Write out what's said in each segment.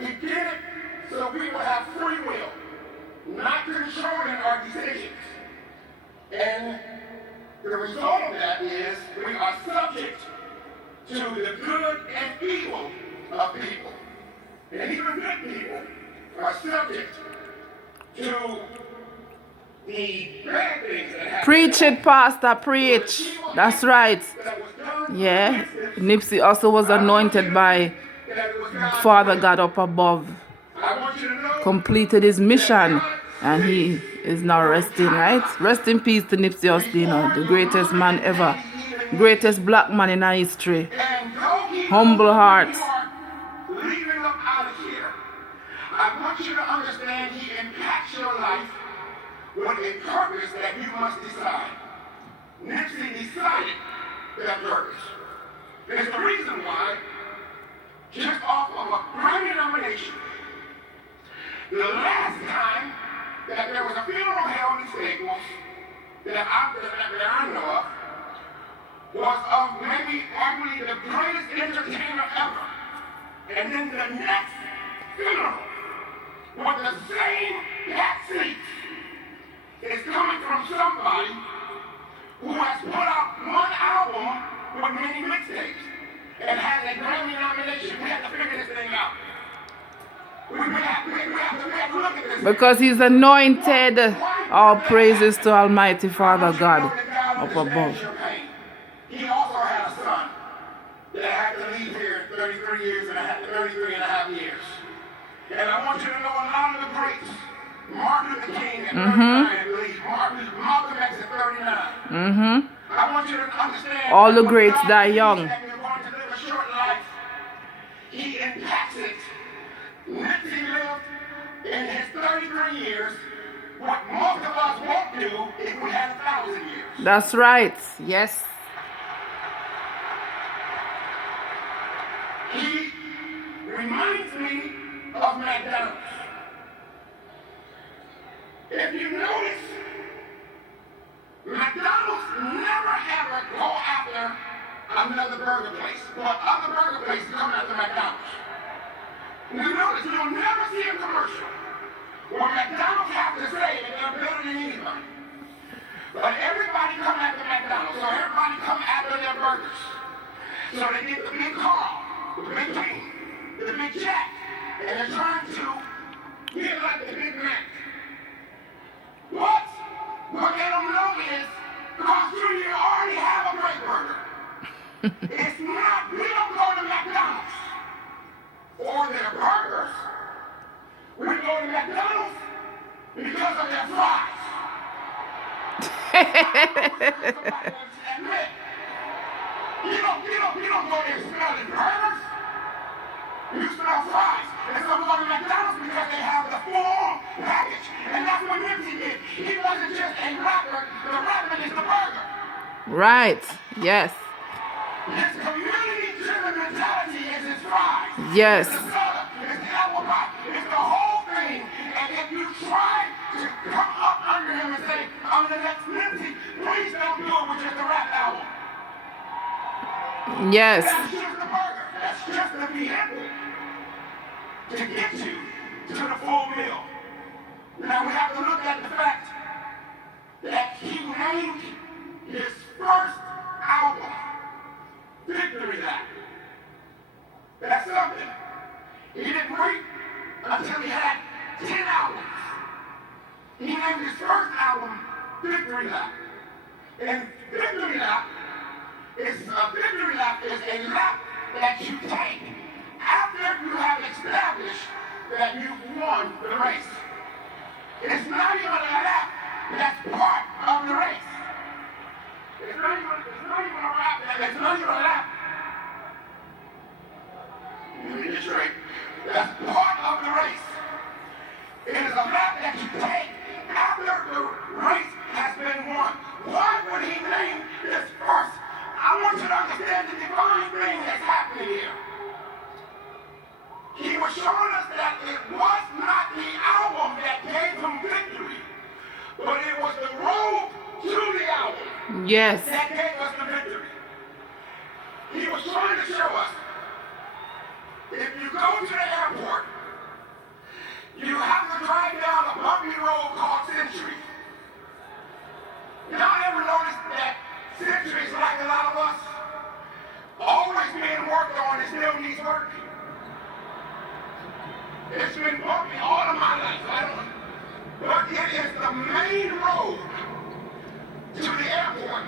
He did it so we would have free will, not controlling our decisions. And the result of that is we are subject to the good and evil of people. And even good people are subject to the bad things that happen. Preach it, Pastor, preach. That's right. Yeah, Nipsey also was anointed by Father God up above. Completed his mission, and he is now resting, right? Rest in peace to Nipsey Hussle, you know, the greatest man ever. Greatest black man in our history. Humble heart. Leaving up out of here. I want you to understand he impacts your life with a purpose that you must decide. Nipsey decided that purpose. There's the reason why, just off of a Grammy nomination, the last time that there was a funeral held in Staples that I know of was of maybe arguably the greatest entertainer ever. And then the next funeral with the same packed seats is coming from somebody who has put out one album with many mixtapes and has a Grammy nomination. We have to figure this thing out. We have to look at this. Because he's anointed. All praises to Almighty Father God up above. He also had a son that had to leave here 33 and a half years. And I want you to know a lot of the greats. Martin Luther King at 39, I believe. Malcolm X at 39. I want you to understand all the greats die young. That you're going to live a short life. He impacts it. Nipsey lived in his 33 years what most of us won't do if we had 1,000 years. That's right. Yes. He reminds me of McDonald's. If you notice, McDonald's never ever go after another burger place, but other burger places come after McDonald's. You notice, you'll never see a commercial where McDonald's have to say that they're better than anybody. But everybody come after McDonald's, so everybody come after their burgers. So they get the big car, the big King, the big Jack, and they're trying to get like the Big Mac. What they don't know is, because you already have a great burger. It's not, we don't go to McDonald's for their burgers. We go to McDonald's because of their fries. You don't go there smelling burgers. You smell fries. And so we go to McDonald's because they have the full package. And that's what Nipsey did. He wasn't just a rapper. The rapper is the burger. Right. Yes. His community-driven mentality is his fries. Yes. It's the soda. It's the apple pie. It's the whole thing. And if you try to come up under him and say, I'm the next Nipsey, please don't do it with just a rap album. Yes. That's just the burger. That's just the vehicle to get you to the full meal. Now we have to look at the fact that he named his first album Victory Lap. That's something. He didn't wait until he had 10 albums. He named his first album Victory Lap. And Victory Lap is a lap that you take after you have established that you've won the race. It's not even a lap that's part of the race. It's not even a lap. It's not even a lap. Let me get straight. That's part of the race. It is a lap that you take after the race has been won. Why would he name this first? I want you to understand the divine thing that's happening here. He was showing us that it was not the album that gave him victory, but it was the road to the album Yes. that gave us the victory. He was trying to show us, if you go to the airport You have to drive down a bumpy road called Century. Y'all ever notice that Century is like a lot of us? Always being worked on and still needs work. It's been bumpy all of my life. But it is the main road to the airport.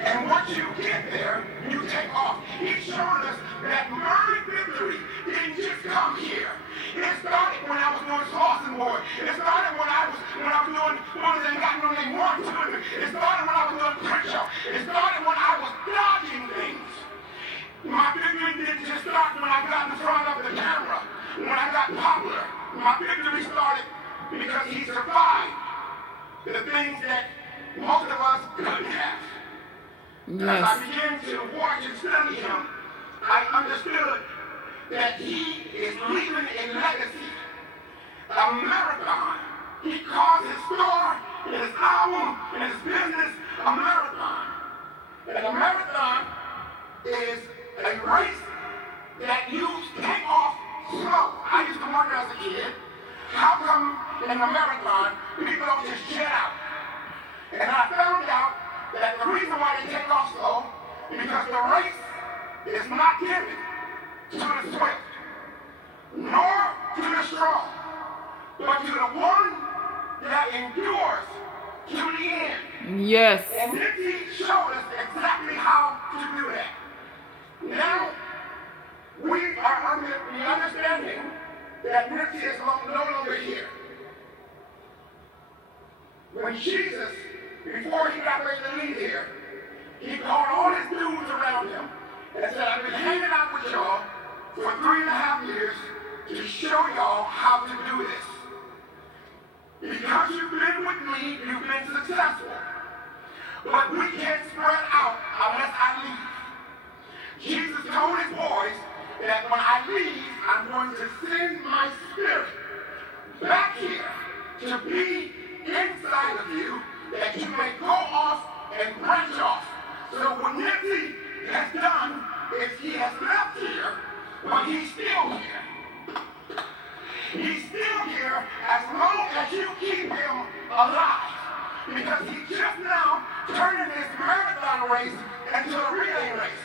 And once you get there, you take off. He's showing us that Murray victory didn't just come here. It started when I was doing Slauson Board. It started when I was doing Mothers Ain't Got No Name 1, 2, and it started when I was doing Print Show. It started when I was dodging things. My victory didn't just start when I got in front of the camera, when I got popular. My victory started because he survived the things that most of us couldn't have. Yes. As I began to watch and study him, I understood that he is leaving a legacy, a marathon. He calls his store, and his album, and his business a marathon. And a marathon is a race that you take off slow. I used to wonder as a kid, how come in a marathon people don't just jet out? And I found out that the reason why they take off slow is because the race is not given to the swift, nor to the strong, but to the one that endures to the end. Yes. And Nipsey showed us exactly how to do that. Now, we are under the understanding that Nipsey is no longer here. When Jesus, before he got ready to leave here, he called all his dudes around him and said, I've been hanging out with y'all for 3.5 years to show y'all how to do this. Because you've been with me, you've been successful. But we can't spread out unless I leave. Jesus told his boys that when I leave, I'm going to send my spirit back here to be inside of you, that you may go off and branch off. So what Nipsey has done is he has left here, but he's still here. He's still here as long as you keep him alive. Because he's just now turning this marathon race into a relay race.